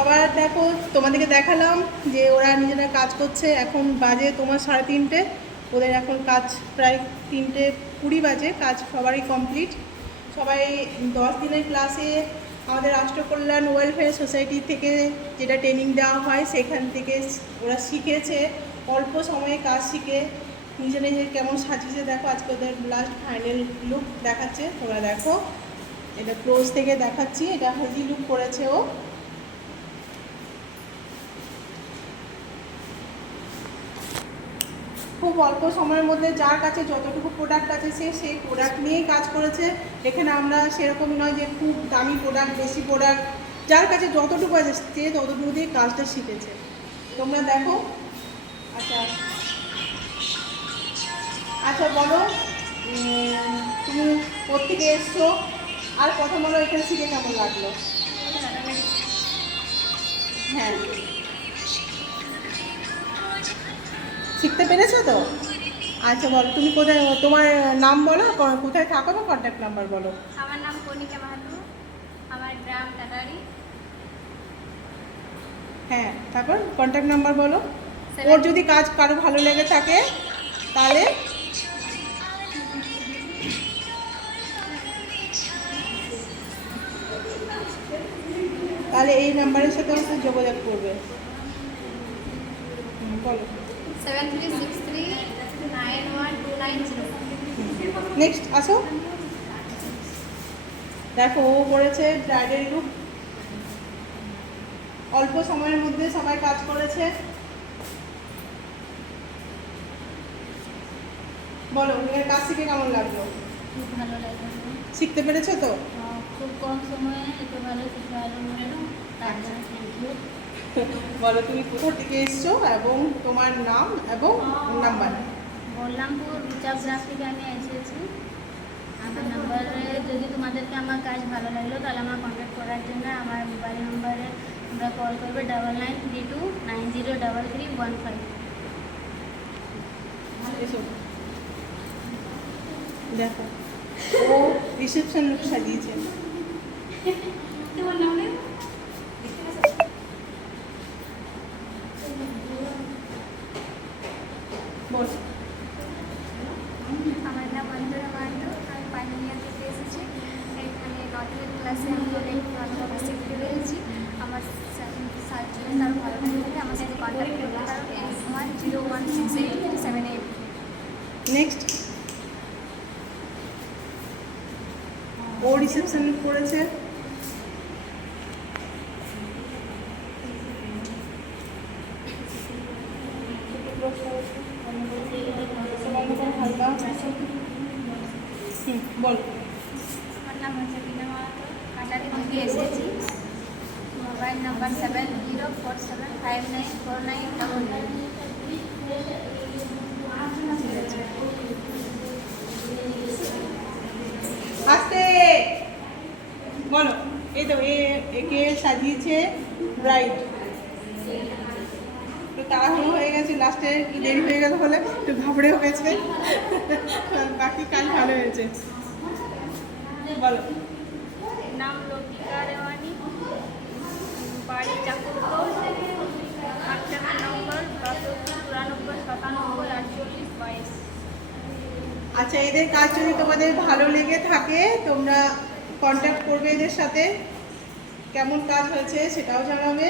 সবার, দেখো, তোমাদেরকে দেখালাম যে ওরা নিজেরা কাজ করছে। এখন বাজে তোমার সাড়ে তিনটে। ওদের এখন কাজ প্রায় তিনটে কুড়ি বাজে, কাজ সবারই কমপ্লিট সবাই দশ দিনের ক্লাসে আমাদের রাষ্ট্রকল্যাণ ওয়েলফেয়ার সোসাইটি থেকে যেটা ট্রেনিং দেওয়া হয়, সেখান থেকে ওরা শিখেছে। অল্প সময়ে কাজ শিখে। নিজে নিজে কেমন সাজিয়েছে, দেখো, আজকে ওদের লাস্ট ফাইনাল লুক দেখাচ্ছে। তোমরা দেখো, এটা ক্লোজ থেকে দেখাচ্ছি, এটা হেলদি লুক করেছে ও। খুব অল্প সময়ের মধ্যে যার কাছে যতটুকু প্রোডাক্ট আছে সে সেই প্রোডাক্ট নিয়েই কাজ করেছে। এখানে আমরা সেরকম নয় যে খুব দামি প্রোডাক্ট বেশি প্রোডাক্ট যার কাছে যতটুকু আছে সে ততটুকু দিয়ে কাজটা শিখেছে। তোমরা দেখো। আচ্ছা। আচ্ছা বলো। তুমি কোথেকে এসছো? আর কথা বলো এখানে শিখে কেমন লাগল? হ্যাঁ। শিখতে পেরেছ তো? আচ্ছা বলো তুমি কোথায় তোমার নাম বলো কোথায় থাকো না কন্ট্যাক্ট নাম্বার বলো? আমার নাম কনিকা মাহাতো আমার গ্রাম টাটারি হ্যাঁ তারপর কন্ট্যাক্ট নাম্বার বলো। ওর যদি কাজ কারও ভালো লেগে থাকে তাহলে? তাহলে এই নাম্বারের সাথে আমাকে যোগাযোগ করবে। বলো। Seven three six three nine one two nine zero next আসো। দেখো ও করেছে ব্রাইডাল লুক অল্প সময়ের মধ্যে সবাই কাজ করেছে। বলো এর কাজ শিখে কেমন লাগল? খুব ভালো লাগে শিখতে পেরেছ তো? খুব কম সময়ে এত ভালো হলো। তার জন্য থ্যাংক ইউ বলো তুমি কোথা থেকে এসছো এবং তোমার নাম এবং নাম্বার বললামপুর রিচার্জ গ্রাম থেকে আমি এসেছি। আমার নাম্বারে যদি তোমাদেরকে আমার কাজ ভালো লাগল তাহলে আমার কন্ট্যাক্ট করার জন্য আমার মোবাইল নাম্বারে তোমরা কল করবে double nine three two nine zero double three one five এসো। দেখো। ও রিসেপশন লুক সাজিয়েছে। তোমার নাম বল আমার নাম অঞ্জনা মান্ডু আমি পানিয়া থেকে এসেছি। এখানে নর্থের ক্লাসে আমি অনেক ভালোভাবে শিখতে পেরেছি আমার সার্জনে তার ভালো লাগে আমার সাথে কন্ট্যাক্ট করতে পারো eight one zero one six eight seven eight next ও রিসেপশন করেছে। হুম, বল আমার নাম হচ্ছে বিনা মাহাতো কাটারি থেকে এসেছি mobile number seven zero four seven five nine four nine double nine আস্তে। বলো, এই তো, এ একে সাজিয়েছে ব্রাইড তো তাড়াহুড়ো হয়ে গেছে লাস্টে একটু দেরি হয়ে গেল বলে একটু ঘাবড়েও গেছে আর বাকি কাজ ভালো হয়েছে। বলো। নাম লতিকা রেওয়ানি। বাড়ি চাকুরপুর। কন্ট্যাক্ট নম্বর বাষট্টি চুরানব্বই সাতানব্বই আটচল্লিশ বাইশ। আচ্ছা এদের কাজ যদি তোমাদের ভালো লেগে থাকে তোমরা কন্ট্যাক্ট করবে এদের সাথে। কেমন কাজ হয়েছে সেটাও জানাবে।